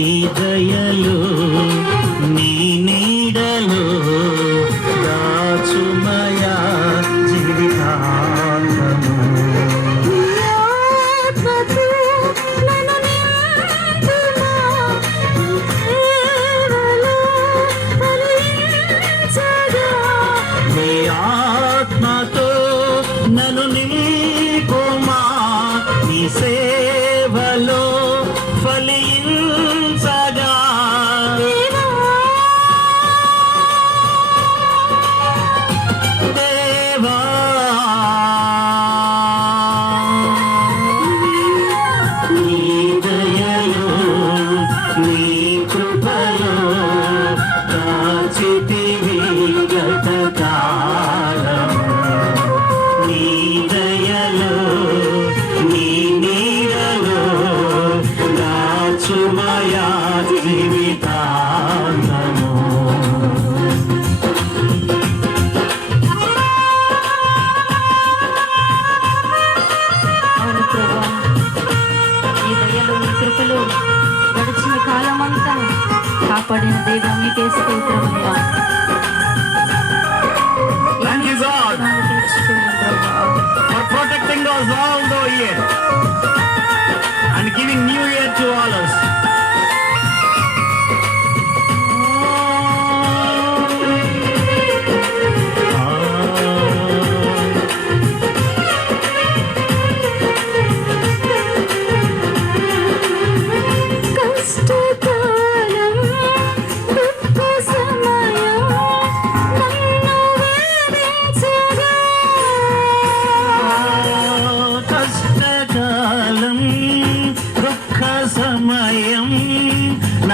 నీ మార్చుమయా జీవితాంతము గడిచిన కాలమంతా కాపాడిన దైవం మీకే స్తోత్రమయ్యా Thank you, God, for protecting us all the years.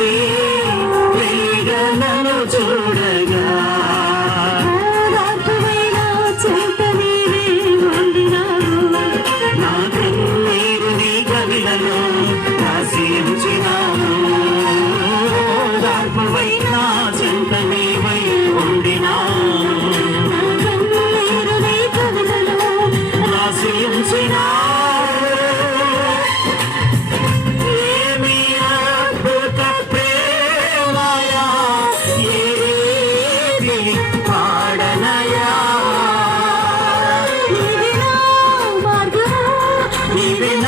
feel Leave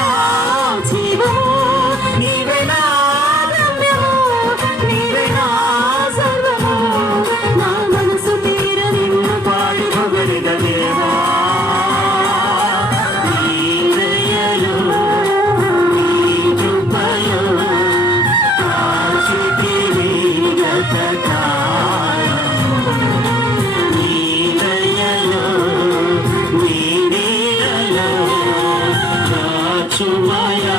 to my.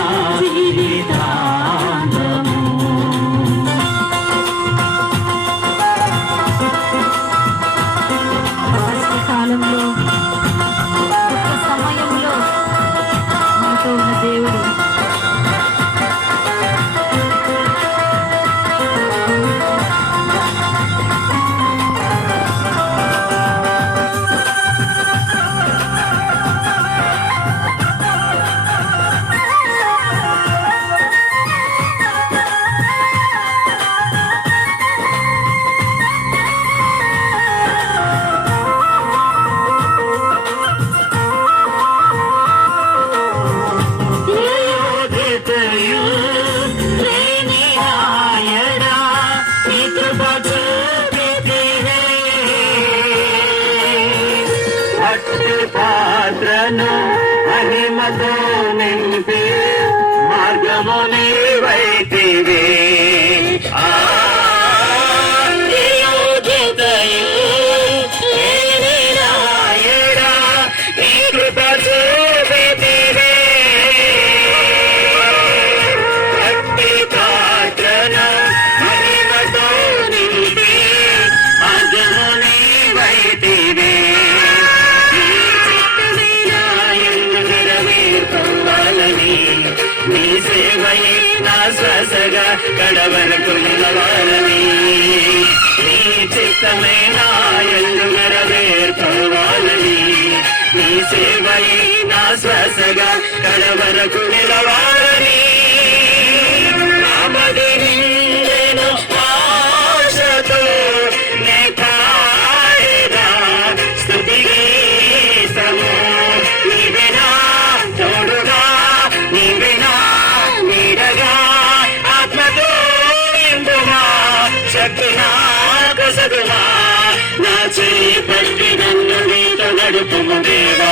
మహిమతో నింపి మార్గము నీవైతివే శ్వాసగా కడవరకు నిలవాలని నీ చిత్తమే నా ఎందు నెరవేర్పవాలని నీ సేవయే నా శ్వాసగా కడవరకు నిలవాలని చేయి పట్టి నన్ను నీతో నడుపుము దేవ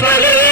ফলে